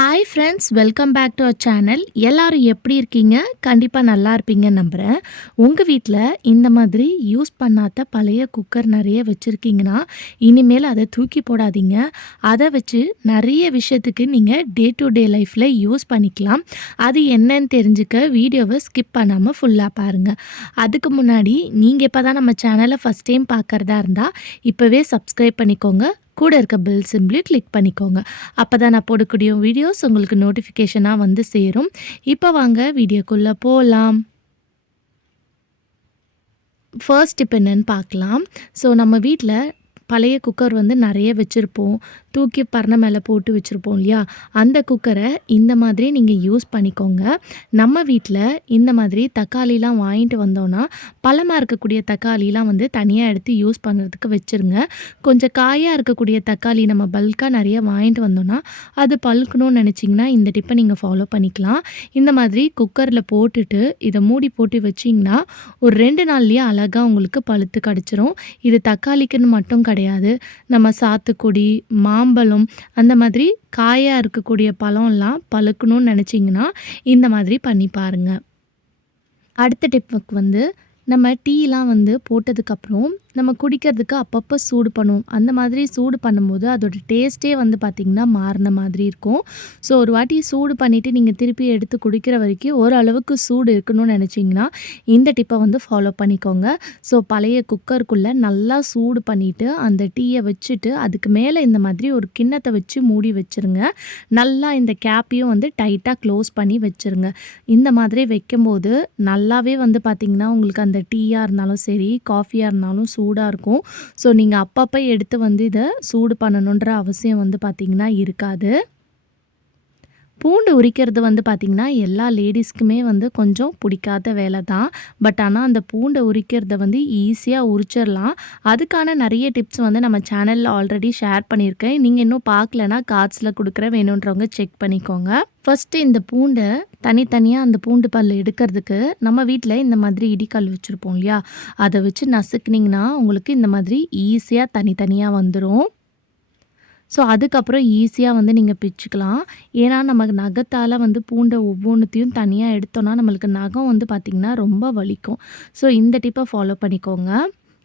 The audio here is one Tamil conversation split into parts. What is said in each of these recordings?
Hi friends, welcome back to our channel. எல்லாரும் எப்படி இருக்கீங்க? கண்டிப்பாக நல்லா இருப்பீங்கன்னு நம்புகிறேன். உங்கள் வீட்டில் இந்த மாதிரி யூஸ் பண்ணாத பழைய குக்கர் நிறைய வச்சுருக்கீங்கன்னா இனிமேல் அதை தூக்கி போடாதீங்க. அதை வச்சு நிறைய விஷயத்துக்கு நீங்கள் டே டு டே லைஃப்பில் யூஸ் பண்ணிக்கலாம். அது என்னன்னு தெரிஞ்சுக்க வீடியோவை ஸ்கிப் பண்ணாமல் ஃபுல்லாக பாருங்கள். அதுக்கு முன்னாடி நீங்கள் இப்போ தான் நம்ம சேனலை ஃபஸ்ட் டைம் பார்க்குறதா இருந்தால் இப்போவே சப்ஸ்கிரைப் பண்ணிக்கோங்க. கூட இருக்க பெல் சிம்பிளையும் கிளிக் பண்ணிக்கோங்க. அப்போ தான் நான் போடக்கூடிய வீடியோஸ் உங்களுக்கு நோட்டிஃபிகேஷனாக வந்து சேரும். இப்போ வாங்க வீடியோக்குள்ளே போகலாம். ஃபர்ஸ்ட் டிப் என்னன்னு பார்க்கலாம். ஸோ நம்ம வீட்டில் பழைய குக்கர் வந்து நிறைய வச்சுருப்போம். தூக்கி பரணை மேலே போட்டு வச்சுருப்போம் இல்லையா? அந்த குக்கரை இந்த மாதிரி நீங்கள் யூஸ் பண்ணிக்கோங்க. நம்ம வீட்டில் இந்த மாதிரி தக்காளிலாம் வாங்கிட்டு வந்தோன்னா பழமாக இருக்கக்கூடிய தக்காளிலாம் வந்து தனியாக எடுத்து யூஸ் பண்ணுறதுக்கு வச்சுருங்க. கொஞ்சம் காயாக இருக்கக்கூடிய தக்காளி நம்ம பல்காக நிறைய வாங்கிட்டு வந்தோன்னா அது பழுக்கணும்னு நினச்சிங்கன்னா இந்த டிப்பை நீங்கள் ஃபாலோ பண்ணிக்கலாம். இந்த மாதிரி குக்கரில் போட்டுட்டு இதை மூடி போட்டு வச்சிங்கன்னா ஒரு 2 நாள்லேயே அழகாக உங்களுக்கு பழுத்து கிடச்சிரும். இது தக்காளிக்குன்னு மட்டும் கிடையாது. நம்ம சாத்துக்குடி, மாம்பழம் அந்த மாதிரி காயாக இருக்கக்கூடிய பழம்லாம் பழுக்கணும்னு நினச்சிங்கன்னா இந்த மாதிரி பண்ணி பாருங்கள். அடுத்த டிப்புக்கு வந்து நம்ம டீலாம் வந்து போட்டதுக்கப்புறம் நம்ம குடிக்கிறதுக்கு அப்பப்போ சூடு பண்ணுவோம். அந்த மாதிரி சூடு பண்ணும்போது அதோட டேஸ்ட்டே வந்து பார்த்திங்கன்னா மாறின மாதிரி இருக்கும். ஸோ ஒரு வாட்டி சூடு பண்ணிவிட்டு நீங்கள் திருப்பி எடுத்து குடிக்கிற வரைக்கும் ஓரளவுக்கு சூடு இருக்கணும்னு நினச்சிங்கன்னா இந்த டிப்பை வந்து ஃபாலோ பண்ணிக்கோங்க. ஸோ பழைய குக்கருக்குள்ளே நல்லா சூடு பண்ணிவிட்டு அந்த டீயை வச்சுட்டு அதுக்கு மேலே இந்த மாதிரி ஒரு கிண்ணத்தை வச்சு மூடி வச்சுருங்க. நல்லா இந்த கேப்பையும் வந்து டைட்டாக க்ளோஸ் பண்ணி வச்சுருங்க. இந்த மாதிரி வைக்கும்போது நல்லாவே வந்து பார்த்திங்கன்னா உங்களுக்கு அந்த டீயாக இருந்தாலும் சரி, காஃபியாக இருந்தாலும் சூடாக இருக்கும். ஸோ நீங்கள் அப்பப்போ எடுத்து வந்து இதை சூடு பண்ணணுன்ற அவசியம் வந்து பார்த்திங்கன்னா இருக்காது. பூண்டு உரிக்கிறது வந்து பார்த்திங்கன்னா எல்லா லேடிஸ்க்குமே வந்து கொஞ்சம் பிடிக்காத வேலை தான். பட் ஆனால் அந்த பூண்டை உரிக்கிறத வந்து ஈஸியாக உரிச்சிடலாம். அதுக்கான நிறைய டிப்ஸ் வந்து நம்ம சேனலில் ஆல்ரெடி ஷேர் பண்ணியிருக்கேன். நீங்கள் இன்னும் பார்க்கலன்னா கார்ட்ஸில் கொடுக்குற, வேணுன்றவங்க செக் பண்ணிக்கோங்க. ஃபஸ்ட்டு இந்த பூண்டை தனித்தனியாக அந்த பூண்டு பல் எடுக்கிறதுக்கு நம்ம வீட்டில் இந்த மாதிரி இடிக்கல் வச்சுருப்போம் இல்லையா? அதை வச்சு நசுக்குனிங்கன்னா உங்களுக்கு இந்த மாதிரி ஈஸியாக தனித்தனியாக வந்துடும். ஸோ அதுக்கப்புறம் ஈஸியாக வந்து நீங்கள் பிச்சுக்கலாம். ஏன்னா நமக்கு நகத்தால் வந்து பூண்டை ஒவ்வொன்றுத்தையும் தனியாக எடுத்தோன்னா நம்மளுக்கு நகம் வந்து பார்த்திங்கன்னா ரொம்ப வலிக்கும். ஸோ இந்த டிப்பை ஃபாலோ பண்ணிக்கோங்க.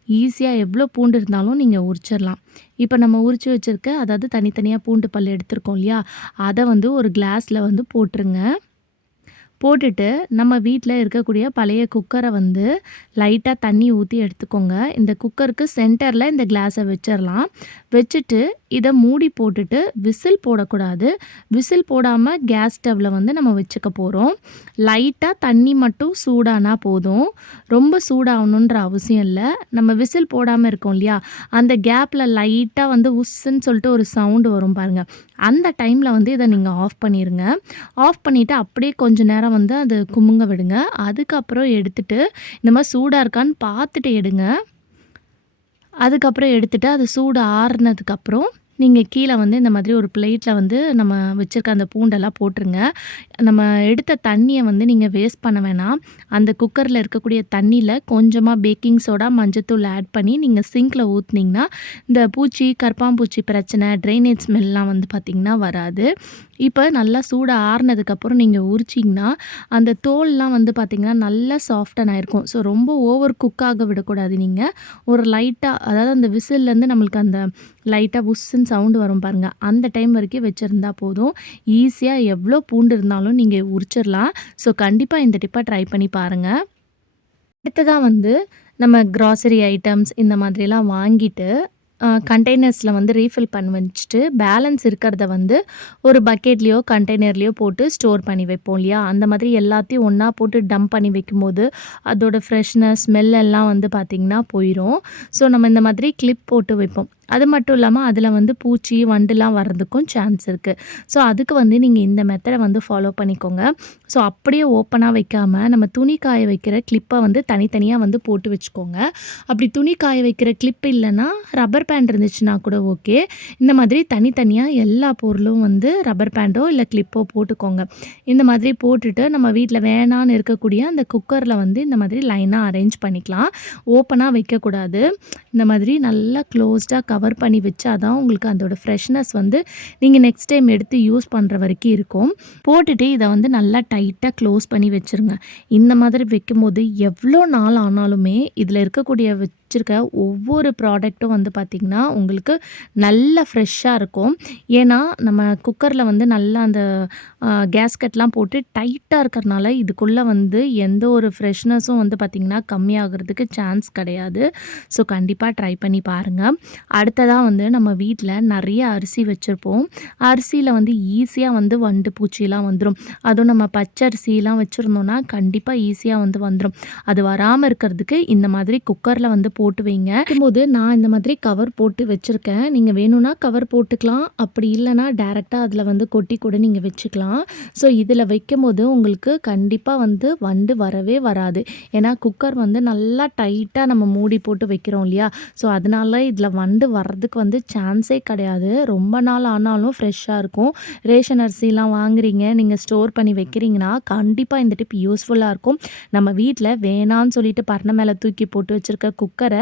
ஈஸியாக எவ்வளோ பூண்டு இருந்தாலும் நீங்கள் உரிச்சிடலாம். இப்போ நம்ம உரித்து வச்சுருக்க, அதாவது தனித்தனியாக பூண்டு பல் எடுத்திருக்கோம் இல்லையா? அதை வந்து ஒரு கிளாஸில் வந்து போட்டுருங்க. போட்டுட்டு நம்ம வீட்டில் இருக்கக்கூடிய பழைய குக்கரை வந்து லைட்டாக தண்ணி ஊற்றி எடுத்துக்கோங்க. இந்த குக்கருக்கு சென்டரில் இந்த கிளாஸை வச்சிடலாம். வச்சுட்டு இதை மூடி போட்டுட்டு விசில் போடக்கூடாது. விசில் போடாமல் கேஸ் ஸ்டவ்வில் வந்து நம்ம வச்சுக்க போகிறோம். லைட்டாக தண்ணி மட்டும் சூடானா போதும். ரொம்ப சூடாகணுன்ற அவசியம் இல்லை. நம்ம விசில் போடாமல் இருக்கோம் இல்லையா? அந்த கேப்பில் லைட்டாக வந்து உஸ்ஸுன்னு சொல்லிட்டு ஒரு சவுண்டு வரும் பாருங்கள். அந்த டைமில் வந்து இதை நீங்கள் ஆஃப் பண்ணிடுங்க. ஆஃப் பண்ணிவிட்டு அப்படியே கொஞ்சம் நேரம் வந்து அது குமுங்க விடுங்க. அதுக்கப்புறம் எடுத்துட்டு இந்த மாதிரி சூடாக இருக்கான்னு பார்த்துட்டு எடுங்க. அதுக்கப்புறம் எடுத்துட்டு அது சூடு ஆறுனதுக்கப்புறம் நீங்கள் கீழே வந்து இந்த மாதிரி ஒரு பிளேட்டில் வந்து நம்ம வச்சுருக்க அந்த பூண்டெல்லாம் போட்டுருங்க. நம்ம எடுத்த தண்ணியை வந்து நீங்கள் வேஸ்ட் பண்ண வேணாம். அந்த குக்கரில் இருக்கக்கூடிய தண்ணியில் கொஞ்சமாக பேக்கிங் சோடா, மஞ்சத்தூள் ஆட் பண்ணி நீங்கள் சிங்கில் ஊற்றுனீங்கன்னா இந்த பூச்சி, கரப்பாம்பூச்சி பிரச்சனை, ட்ரைனேஜ் ஸ்மெல்லாம் வந்து பார்த்திங்கன்னா வராது. இப்போ நல்லா சூடு ஆறுனதுக்கப்புறம் நீங்கள் உரிச்சிங்கன்னா அந்த தோல்லாம் வந்து பார்த்திங்கன்னா நல்லா சாஃப்டன் ஆயிருக்கும். ஸோ ரொம்ப ஓவர் குக்காக விடக்கூடாது. நீங்கள் ஒரு லைட்டாக, அதாவது அந்த விசில்லேருந்து நம்மளுக்கு அந்த லைட்டாக உஸ்ஸுன்னு சவுண்டு வரும் பாருங்கள், அந்த டைம் வரைக்கும் வச்சுருந்தா போதும். ஈஸியாக எவ்வளோ பூண்டு இருந்தாலும் நீங்கள் உரிச்சிடலாம். ஸோ கண்டிப்பாக இந்த டிப்பை ட்ரை பண்ணி பாருங்கள். அடுத்ததாக வந்து நம்ம கிராசரி ஐட்டம்ஸ் இந்த மாதிரிலாம் வாங்கிட்டு கண்டெய்னர்ஸில் வந்து ரீஃபில் பண்ணி வச்சுட்டு பேலன்ஸ் இருக்கிறத வந்து ஒரு பக்கெட்லேயோ கண்டெய்னர்லேயோ போட்டு ஸ்டோர் பண்ணி வைப்போம் இல்லையா? அந்த மாதிரி எல்லாத்தையும் ஒன்றா போட்டு டம்ப் பண்ணி வைக்கும்போது அதோட ஃப்ரெஷ்னஸ், ஸ்மெல் எல்லாம் வந்து பார்த்திங்கன்னா போயிடும். ஸோ நம்ம இந்த மாதிரி கிளிப் போட்டு வைப்போம். அது மட்டும் இல்லாமல் அதில் வந்து பூச்சி, வண்டுலாம் வர்றதுக்கும் சான்ஸ் இருக்குது. ஸோ அதுக்கு வந்து நீங்கள் இந்த மெத்தடை வந்து ஃபாலோ பண்ணிக்கோங்க. ஸோ அப்படியே ஓப்பனாக வைக்காமல் நம்ம துணி காய வைக்கிற கிளிப்பை வந்து தனித்தனியாக வந்து போட்டு வச்சுக்கோங்க. அப்படி துணி காய வைக்கிற கிளிப் இல்லைன்னா ரப்பர் பேண்ட் இருந்துச்சுன்னா கூட ஓகே. இந்த மாதிரி தனித்தனியாக எல்லா பொருளும் வந்து ரப்பர் பேண்டோ இல்லை கிளிப்போ போட்டுக்கோங்க. இந்த மாதிரி போட்டுட்டு நம்ம வீட்டில் வேணான்னு இருக்கக்கூடிய அந்த குக்கரில் வந்து இந்த மாதிரி லைனாக அரேஞ்ச் பண்ணிக்கலாம். ஓப்பனாக வைக்கக்கூடாது. இந்த மாதிரி நல்லா க்ளோஸ்டாக கவர் பண்ணி வச்சா தான் உங்களுக்கு அதோட ஃப்ரெஷ்னஸ் வந்து நீங்கள் நெக்ஸ்ட் டைம் எடுத்து யூஸ் பண்ணுற வரைக்கும் இருக்கும். போட்டுட்டு இதை வந்து நல்லா டைட்டாக க்ளோஸ் பண்ணி வச்சுருங்க. இந்த மாதிரி வைக்கும்போது எவ்வளோ நாள் ஆனாலுமே இதில் இருக்கக்கூடிய வச்சுருக்க ஒவ்வொரு ப்ராடக்ட்டும் வந்து பார்த்திங்கன்னா உங்களுக்கு நல்ல ஃப்ரெஷ்ஷாக இருக்கும். ஏன்னா நம்ம குக்கரில் வந்து நல்லா அந்த கேஸ்கட்லாம் போட்டு டைட்டாக இருக்கிறனால இதுக்குள்ளே வந்து எந்த ஒரு ஃப்ரெஷ்னஸும் வந்து பார்த்திங்கன்னா கம்மியாகிறதுக்கு சான்ஸ் கிடையாது. ஸோ கண்டிப்பாக ட்ரை பண்ணி பாருங்கள். அடுத்ததாக வந்து நம்ம வீட்டில் நிறைய அரிசி வச்சுருப்போம். அரிசியில் வந்து ஈஸியாக வந்து வண்டு பூச்சிலாம் வந்துடும். அதுவும் நம்ம பச்சரிசிலாம் வச்சுருந்தோன்னா கண்டிப்பாக ஈஸியாக வந்து வந்துடும். அது வராமல் இருக்கிறதுக்கு இந்த மாதிரி குக்கரில் வந்து போட்டு வைங்க. போது நான் இந்த மாதிரி கவர் போட்டு வச்சுருக்கேன். நீங்கள் வேணும்னா கவர் போட்டுக்கலாம். அப்படி இல்லைனா டேரெக்டாக அதில் வந்து கொட்டி கூட நீங்கள் வச்சுக்கலாம். ஸோ இதில் வைக்கும்போது உங்களுக்கு கண்டிப்பாக வந்து வண்டு வரவே வராது. ஏன்னா குக்கர் வந்து நல்லா டைட்டாக நம்ம மூடி போட்டு வைக்கிறோம் இல்லையா? ஸோ அதனால இதில் வண்டு வர்றதுக்கு வந்து சான்ஸே கிடையாது. ரொம்ப நாள் ஆனாலும் ஃப்ரெஷ்ஷாக இருக்கும். ரேஷன் அரிசிலாம் வாங்குறீங்க, நீங்கள் ஸ்டோர் பண்ணி வைக்கிறீங்கன்னா கண்டிப்பாக இந்த டிப் யூஸ்ஃபுல்லாக இருக்கும். நம்ம வீட்டில் வேணான்னு சொல்லிட்டு பரண மேலே தூக்கி போட்டு வச்சுருக்க குக்கரை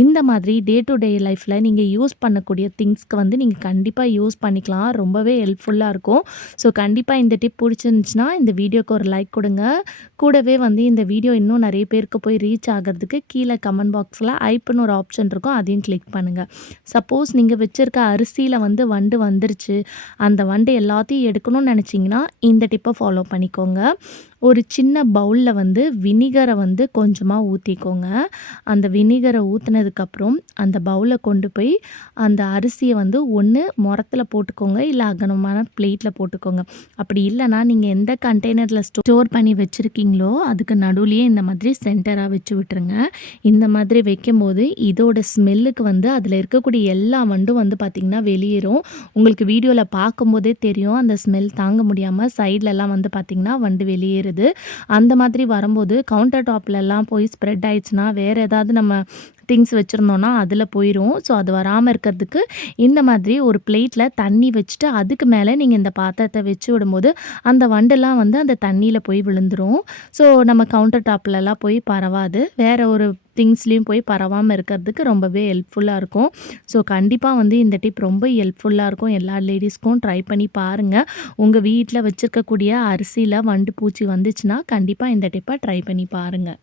இந்த மாதிரி டே டு டே லைஃப்பில் நீங்கள் யூஸ் பண்ணக்கூடிய திங்ஸ்க்கு வந்து நீங்கள் கண்டிப்பாக யூஸ் பண்ணிக்கலாம். ரொம்பவே ஹெல்ப்ஃபுல்லாக இருக்கும். ஸோ கண்டிப்பாக இந்த டிப் பிடிச்சிருந்துச்சுன்னா இந்த வீடியோக்கு ஒரு லைக் கொடுங்க. கூடவே வந்து இந்த வீடியோ இன்னும் நிறைய பேருக்கு போய் ரீச் ஆகிறதுக்கு கீழே கமெண்ட் பாக்ஸில் ஐப்புன்னு ஒரு ஆப்ஷன் இருக்கும், அதையும் கிளிக் பண்ணுங்கள். சப்போஸ் நீங்கள் வச்சுருக்க அரிசியில் வந்து வண்டு வந்துருச்சு, அந்த வண்டு எல்லாத்தையும் எடுக்கணும்னு நினச்சிங்கன்னா இந்த டிப்பை ஃபாலோ பண்ணிக்கோங்க. ஒரு சின்ன பவுலில் வந்து வினிகரை வந்து கொஞ்சமாக ஊற்றிக்கோங்க. அந்த வினிகரை ஊற்றினதுக்கப்புறம் அந்த பவுலை கொண்டு போய் அந்த அரிசியை வந்து ஒன்று முறத்தில் போட்டுக்கோங்க, இல்லை அகலமான பிளேட்டில் போட்டுக்கோங்க. அப்படி இல்லைனா நீங்கள் எந்த கண்டெய்னரில் ஸ்டோர் பண்ணி வச்சுருக்கீங்களோ அதுக்கு நடுவுலையே இந்த மாதிரி சென்டராக வச்சு விட்டுருங்க. இந்த மாதிரி வைக்கும்போது இதோட ஸ்மெல்லுக்கு வந்து அதில் இருக்கக்கூடிய எல்லா வண்டும் வந்து பார்த்திங்கன்னா வெளியேறும். உங்களுக்கு வீடியோவில் பார்க்கும்போதே தெரியும், அந்த ஸ்மெல் தாங்க முடியாமல் சைட்லலாம் வந்து பார்த்திங்கன்னா வண்டு வெளியேறுது. அந்த மாதிரி வரும்போது கவுண்டர் டாப்லலாம் போய் ஸ்ப்ரெட் ஆயிடுச்சுன்னா வேறு ஏதாவது நம்ம திங்ஸ் வச்சுருந்தோன்னா அதில் போயிடும். ஸோ அது வராமல் இருக்கிறதுக்கு இந்த மாதிரி ஒரு பிளேட்டில் தண்ணி வச்சுட்டு அதுக்கு மேலே நீங்கள் இந்த பாத்திரத்தை வச்சு விடும்போது அந்த வண்டெல்லாம் வந்து அந்த தண்ணியில் போய் விழுந்துடும். ஸோ நம்ம கவுண்டர் டாப்லலாம் போய் பரவாது. வேறு ஒரு திங்ஸ்லேயும் போய் பரவாமல் இருக்கிறதுக்கு ரொம்பவே ஹெல்ப்ஃபுல்லாக இருக்கும். ஸோ கண்டிப்பாக வந்து இந்த டிப் ரொம்ப ஹெல்ப்ஃபுல்லாக இருக்கும். எல்லா லேடிஸ்க்கும் ட்ரை பண்ணி பாருங்கள். உங்கள் வீட்டில் வச்சுருக்கக்கூடிய அரிசியில் வண்டு பூச்சி வந்துச்சுன்னா கண்டிப்பாக இந்த டிப்பை ட்ரை பண்ணி பாருங்கள்.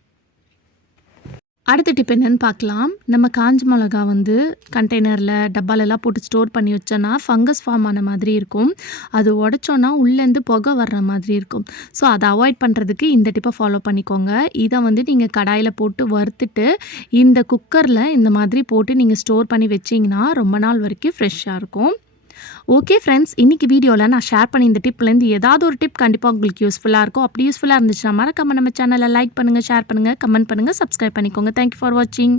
அடுத்த டிப் என்னென்னு பார்க்கலாம். நம்ம காஞ்ச மிளகா வந்து கண்டெய்னரில் டப்பாலெல்லாம் போட்டு ஸ்டோர் பண்ணி வச்சோன்னா ஃபங்கஸ் ஃபார்ம் ஆன மாதிரி இருக்கும். அது உடச்சோன்னா உள்ளேருந்து புகை வர்ற மாதிரி இருக்கும். ஸோ அதை அவாய்ட் பண்ணுறதுக்கு இந்த டிப்பை ஃபாலோ பண்ணிக்கோங்க. இதை வந்து நீங்கள் கடாயில் போட்டு வறுத்துட்டு இந்த குக்கரில் இந்த மாதிரி போட்டு நீங்கள் ஸ்டோர் பண்ணி வச்சிங்கன்னா ரொம்ப நாள் வரைக்கும் ஃப்ரெஷ்ஷாக இருக்கும். ஓகே ஃப்ரெண்ட்ஸ், இன்றைக்கி வீடியோவில் நான் ஷேர் பண்ணி இந்த டிப்லேருந்து ஏதாவது ஒரு டிப் கண்டிப்பாக உங்களுக்கு யூஸ்ஃபுல்லாக இருக்கும். அப்படி யூஸ்ஃபுல்லாக இருந்துச்சுன்னா மறக்காம நம்ம சேனலை லைக் பண்ணுங்கள், ஷேர் பண்ணுங்கள், கமெண்ட் பண்ணுங்கள், சப்ஸ்கிரைப் பண்ணிக்கோங்க. தேங்க்யூ ஃபார் வாட்சிங்.